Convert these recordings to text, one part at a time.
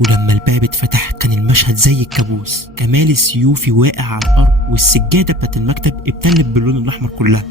ولما الباب اتفتح كان المشهد زي الكابوس. كمال السيوفي واقع على الارض والسجاده بتاعت المكتب ابتلت باللون الاحمر كلها.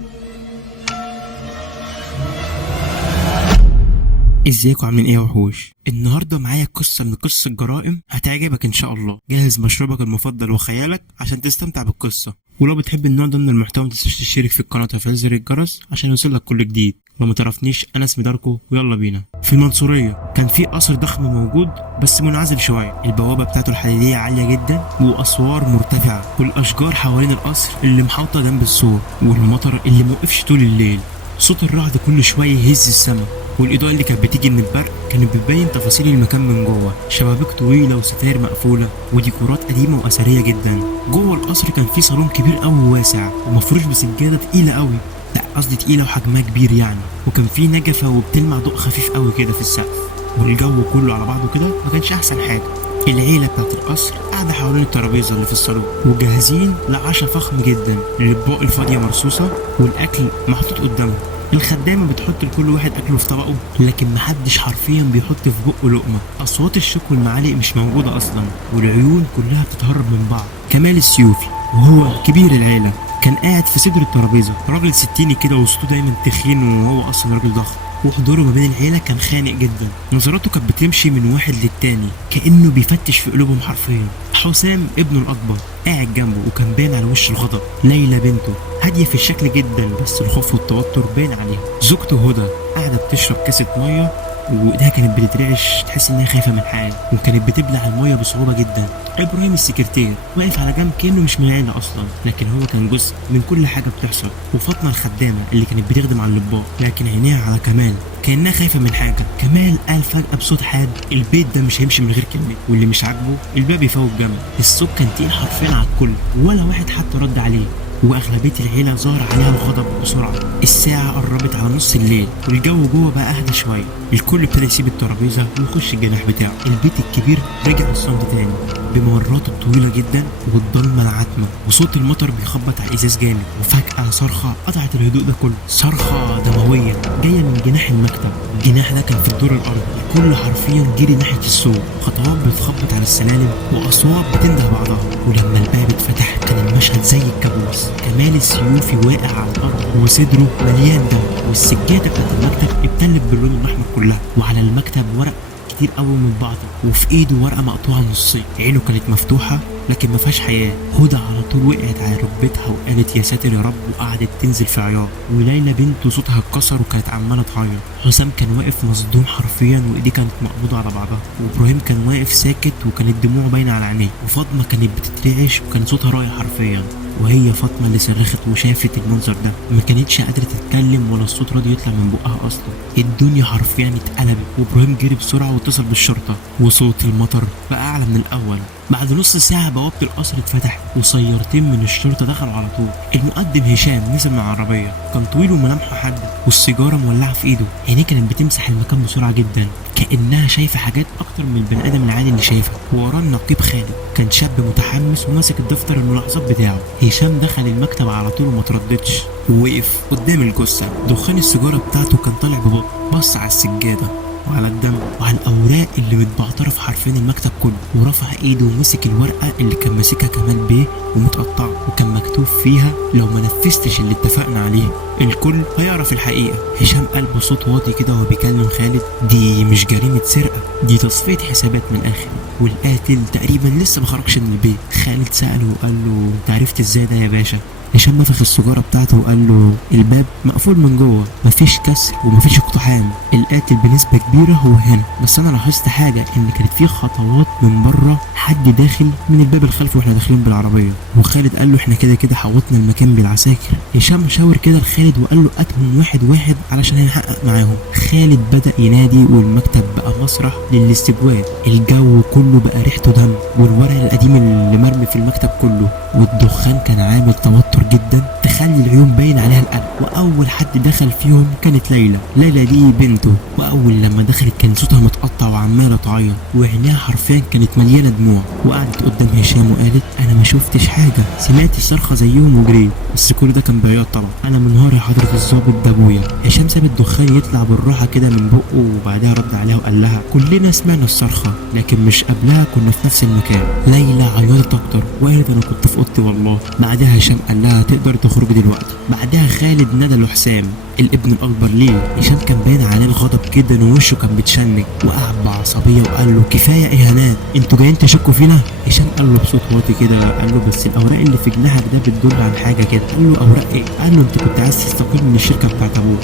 ازيكم عاملين ايه يا وحوش؟ النهارده معايا قصه من قصص الجرائم هتعجبك ان شاء الله. جهز مشروبك المفضل وخيالك عشان تستمتع بالقصه، ولو بتحب النوع ده من المحتوى متنساش تشترك في القناه وتفعيل زر الجرس عشان يوصلك كل جديد. لو ما تعرفنيش انا اسمي داركو ويلا بينا. في المنصوريه كان في قصر ضخم موجود بس منعزل شويه، البوابه بتاعته الحديديه عاليه جدا واسوار مرتفعه، والاشجار حوالين القصر اللي محاوطه جنب السور، والمطر اللي موقفش طول الليل. صوت الرعد كل شويه يهز السما، والاضاءه اللي كانت بتيجي من البرق كانت بتبين تفاصيل المكان من جوه، شبابيك طويله وستاير مقفوله وديكورات قديمه واثريه جدا. جوه القصر كان في صالون كبير قوي وواسع ومفروش بسجاده تقيله قوي، لا قصدي تقيله وحجمها كبير يعني، وكان في نجفه وبتلمع ضوء خفيف قوي كده في السقف، والجو كله على بعضه كده ما كانش احسن حاجه. العيله بتاعت القصر قاعده حوالين الترابيزه اللي في الصالون وجاهزين لعشاء فخم جدا، الاطباق الفاضيه مرصوصه والاكل محطوط قدامهم. الخدامه بتحط لكل واحد اكله في طبقه، لكن محدش حرفيا بيحط في بقه لقمه. اصوات الشوك والمعالق مش موجوده اصلا، والعيون كلها بتتهرب من بعض. كمال السيوفي وهو كبير العيله كان قاعد في صدر الترابيزه، راجل ستيني كده وصوته دايما تخين وهو اصلا راجل ضخم، وحضوره ما بين العيله كان خانق جدا. نظراته كانت بتمشي من واحد للتاني كانه بيفتش في قلوبهم حرفيا. حسام ابنه الاكبر قاعد جنبه وكان باين على وش الغضب. ليلى بنته هاديه في الشكل جدا بس الخوف والتوتر باين عليها. زوجته هدى قاعده بتشرب كاسه ميه وايديها كانت بتترعش، تحس انها خايفه من حاجه، وكانت بتبلع الميه بصعوبه جدا. ابراهيم السكرتير واقف على جنب كانه مش من العيله اصلا، لكن هو كان جزء من كل حاجه بتحصل. وفاطمه الخدامه اللي كانت بتخدم على الاطباق لكن عينيها على كمال كانها خايفه من حاجه. كمال قال فجاه بصوت حاد البيت ده مش هيمشي من غير كلمه، واللي مش عاجبه الباب يفوت جنب. الصوت كان تقيل حرفيا على الكل ولا واحد حتى رد عليه، واغلبيه العيله ظهر عليها الغضب بسرعه. الساعه قربت على نص الليل والجو جوه بقى اهدى شويه، الكل ابتدى يسيب الترابيزه ويخش الجناح بتاعه. البيت الكبير رجع للصمت تاني بممراته الطويله جدا والضلمه العتمه، وصوت المطر بيخبط على الازاز جامد. وفجاه صرخه قطعت الهدوء ده كله، صرخه دمويه جايه من جناح المكتب. الجناح ده كان في الدور الارضي، الكل حرفيا جري ناحيه السور، خطوات بتخبط على السلالم واصوات بتنده بعضها. ولما الباب اتفتح كان المشهد زي الكابوس. كمال السيوفي واقع على الارض وصدره مليان دم، والسجاده بتاعت المكتب ابتلت باللون الاحمر كلها، وعلى المكتب ورق كتير قوي من بعضه، وفي ايده ورقه مقطوعه نصين. عينه كانت مفتوحه لكن ما فيهاش حياه. هدى على طول وقعت على ركبتها وقالت يا ساتر يا رب، وقعدت تنزل في عياط. وليلى بنته صوتها اتكسر وكانت عماله تعيط. حسام كان واقف مصدوم حرفيا وايديه كانت مقبوضه على بعضها، وابراهيم كان واقف ساكت وكانت دموعه باينه على عينيه. وفاطمه كانت بتترعش وكان صوتها رايح حرفيا، وهي فاطمه اللي صرخت وشافت المنظر ده ما كانتش قادره تتكلم ولا الصوت راضي يطلع من بقها اصلا. الدنيا حرفيا اتقلبت، وابراهيم جري بسرعه واتصل بالشرطه، وصوت المطر بقى اعلى من الاول. بعد نص ساعه بوابه القصر اتفتحت وسيارتين من الشرطه دخلوا على طول. المقدم هشام نزل من العربيه، كان طويل وملامحه حاده والسيجاره مولعه في ايده. عينيه كانت بتمسح المكان بسرعه جدا كانها شايفه حاجات اكتر من البني ادم العادي اللي شايفها. وراه النقيب خالد كان شاب متحمس وماسك الدفتر الملاحظات بتاعه. هشام دخل المكتب على طول وما ترددش، ووقف قدام الجثه. دخان السيجاره بتاعته كان طالع ببطء، بص على السجاده وعلى الدم وعلى الاوراق اللي متبعتره في حرفين المكتب كله، ورفع ايده ومسك الورقه اللي كان ماسكها كمال بيه ومتقطعه، وكان مكتوب فيها لو ما نفذتش اللي اتفقنا عليه الكل هيعرف الحقيقه. هشام قال بصوت واطي كده وهو بيكلم خالد دي مش جريمه سرقه، دي تصفيه حسابات من الاخر، والقاتل تقريبا لسه ما خرجش من البيت. خالد ساله وقال له انت عرفت ازاي ده يا باشا؟ هشام نفخ السيجاره بتاعته وقال له الباب مقفول من جوه، مفيش كسر ومفيش اقتحام، القاتل بنسبه كبيره هو هنا، بس انا لاحظت حاجه ان كانت في خطوات من بره، حد داخل من الباب الخلفي واحنا داخلين بالعربيه. وخالد قال له احنا كده كده حوطنا المكان بالعساكر. هشام شاور كده لخالد وقال له اتهم واحد واحد علشان هنحقق معاهم. خالد بدا ينادي والمكتب بقى مسرح للاستجواب. الجو كله بقى ريحته دم والورق القديم اللي مرمي في المكتب كله، والدخان كان عامل توتر جدا تخلي العيون باين عليها القلق. واول حد دخل فيهم كانت ليلى. ليلى دي بنته، واول لما دخلت كان صوتها متقطع وعماله تعيط، وعينيها حرفيا كانت مليانه دموع. الدموع، وقعدت قدام هشام وقالت انا ما شفتش حاجه، سمعت الصرخه زيهم وجريت، بس كل ده كان بعياط طبعا. انا منهار يا حضره الظابط، ده ابويا. هشام ساب الدخان يطلع بالراحه كده من بقه، وبعدها رد عليها وقال لها كلنا سمعنا الصرخه، لكن مش قبلها كنا في نفس المكان. ليلى عيطت اكتر وقالت انا كنت في اوضتي والله. بعدها هشام قال لها تقدر تخرج دلوقتي. بعدها خالد نادى له حسام الابن الاكبر ليه. هشام كان باين عليه الغضب جدا ووشه كان بيتشنج، وقعد بعصبيه وقال له كفايه اهانات، انتوا جايين تشكوا فينا؟ هشام قال له بصوت واطي كده، قال له بس الاوراق اللي في جناحك ده بتدل عن حاجه كده. قال له اوراق ايه؟ قال له انت كنت عايز تستقيل من الشركه بتاعت ابوك.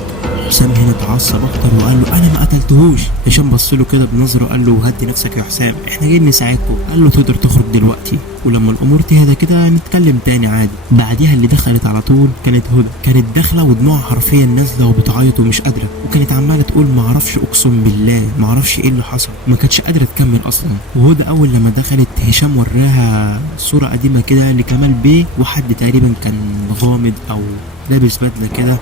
حسام هنا اتعصب اكتر وقال له انا ما قتلتهوش. هشام بص له كده بنظره وقال له هدي نفسك يا حسام، احنا جايين نساعدكم. قال له تقدر تخرج دلوقتي، ولما الامور تهدى كده نتكلم تاني عادي. بعديها اللي دخلت على طول كانت هدى، كانت داخله ودموعها حرفيا نازله وبتعيط ومش قادره، وكانت عماله تقول ما اعرفش، اقسم بالله ما اعرفش ايه اللي حصل، ما كانتش قادره تكمل اصلا. وهدى اول لما دخلت هشام وراها صوره قديمه كده لكمال بيه، وحد تقريبا كان غامض او لابس بدله كده،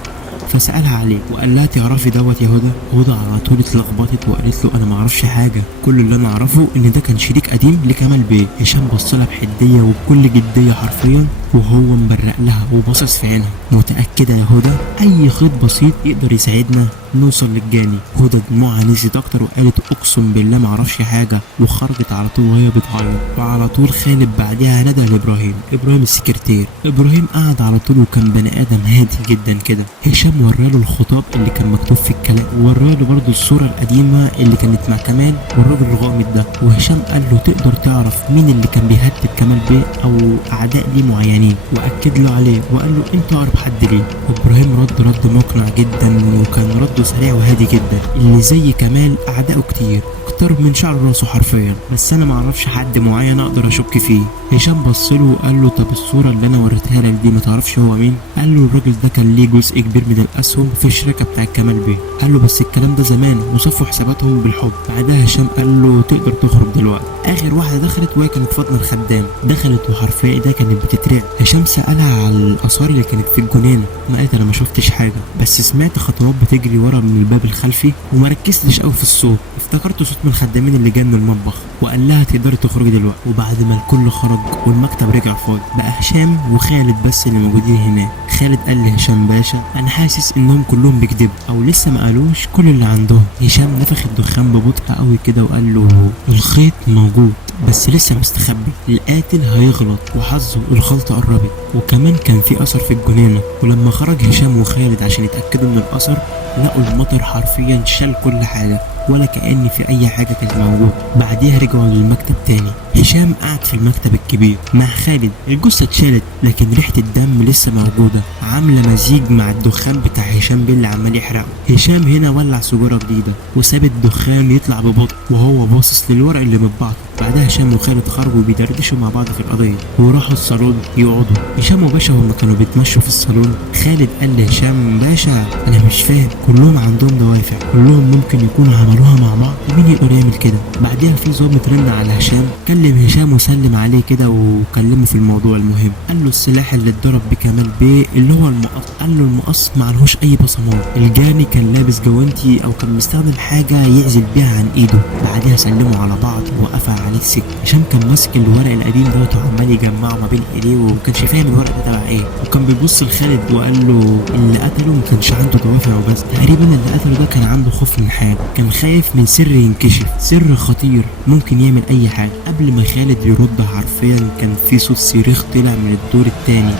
فسألها عليه وقال لها تعرفي دوت يا هدى؟ هدى على طول اتلخبطت وقالت له انا ما اعرفش حاجه، كل اللي انا اعرفه ان ده كان شريك قديم لكمال بيه. هشام بص لها بحديه وبكل جديه حرفيا، وهو مبرق لها وباصص في عينها. متاكده يا هدى اي خيط بسيط يقدر يساعدنا نوصل للجاني؟ هدى دموعها نزلت اكتر وقالت اقسم بالله ما اعرفش حاجه، وخرجت على طول وهي بتعيط. وعلى طول خالد بعدها ندى لابراهيم، ابراهيم السكرتير. ابراهيم قعد على طول وكان بني ادم هادي جدا كده. هشام وراله الخطاب اللي كان مكتوب في الكلام، وراله برضه الصوره القديمه اللي كانت مع كمال والراجل الغامض ده. وهشام قال له تقدر تعرف مين اللي كان بيهدد كمال بيه او اعداء ليه معينين؟ واكد له عليه وقال له انت اقرب حد ليه. ابراهيم رد مقنع جدا، وكان رده سريع وهادي جدا. اللي زي كمال اعدائه كتير اكتر من شعر راسه حرفيا، بس انا ما اعرفش حد معين اقدر اشك فيه. هشام بص له وقال له طب الصوره اللي انا وريتها لك دي ما تعرفش هو مين؟ قال له الراجل ده كان ليه جزء كبير من الاسهم في الشركه بتاعت كمال بيه. قال له بس الكلام ده زمان وصفوا حساباتهم بالحب. بعدها هشام قال له تقدر تخرج دلوقتي. اخر واحده دخلت وهي كانت فاطمه الخدام، دخلت وحرفيا ايدها كانت بتترعب. هشام سالها على الاثار اللي كانت في الجنينه، ما قالت انا ما شفتش حاجه، بس سمعت خطوات بتجري ورا من الباب الخلفي وما ركزتش قوي في الصوت، افتكرت صوت من الخدامين اللي جاي من المطبخ. وقال لها تقدري تخرجي دلوقتي. وبعد ما الكل خرج والمكتب رجع فاضي، بقى هشام وخالد بس اللي موجودين هناك. خالد قال لهشام باشا انا حاسس انهم كلهم بيكذبوا او لسه ما قالوش كل اللي عندهم. هشام نفخ الدخان ببطء قوي كده وقال له الخيط موجود بس لسه مستخبي، القاتل هيغلط وحظه الخلطه قربت. وكمان كان في اثر في الجنينه، ولما خرج هشام وخالد عشان يتاكدوا من الاثر لقوا المطر حرفيا شال كل حاجه، ولا كأن في اي حاجه كانت موجوده. بعديها رجعوا للمكتب تاني. هشام قعد في المكتب الكبير مع خالد. الجثه اتشالت لكن ريحه الدم لسه موجوده، عامله مزيج مع الدخان بتاع هشام بيه اللي عمال يحرقه. هشام هنا ولع سجاره جديده وساب الدخان يطلع ببطء وهو باصص للورق اللي متبعته. بعدها هشام وخالد خرجوا بيدردشوا مع بعض في القضيه، وراحوا الصالون يقعدوا. هشام وباشا هما كانوا بيتمشوا في الصالون. خالد قال لهشام باشا انا مش فاهم، كلهم عندهم دوافع، كلهم ممكن يكونوا عملوها مع بعض، مين يقدر يعمل كده؟ بعدها في ضابط رن على هشام، كلم هشام وسلم عليه كده وكلمه في الموضوع المهم. قال له السلاح اللي اتضرب بكمال بيه اللي هو المقص. قال له المقص معلهوش اي بصمات، الجاني كان لابس جوانتي او كان مستخدم حاجه يعزل بيها عن ايده. بعدها سلموا على بعض وقفل عليه السجن. هشام كان ماسك الورق القديم دوت وعمال يجمعه ما بين ايديه ومكانش فاهم الورق ده تبع ايه، وكان بيبص لخالد وقال له اللي قتله ما كانش عنده دوافع وبس، تقريبا اللي قتله ده كان عنده خوف من حاجه، كان خايف من سر ينكشف، سر خطير ممكن يعمل اي حاجه. قبل ما خالد يرد حرفيا كان في صوت صريخ طلع من الدور التاني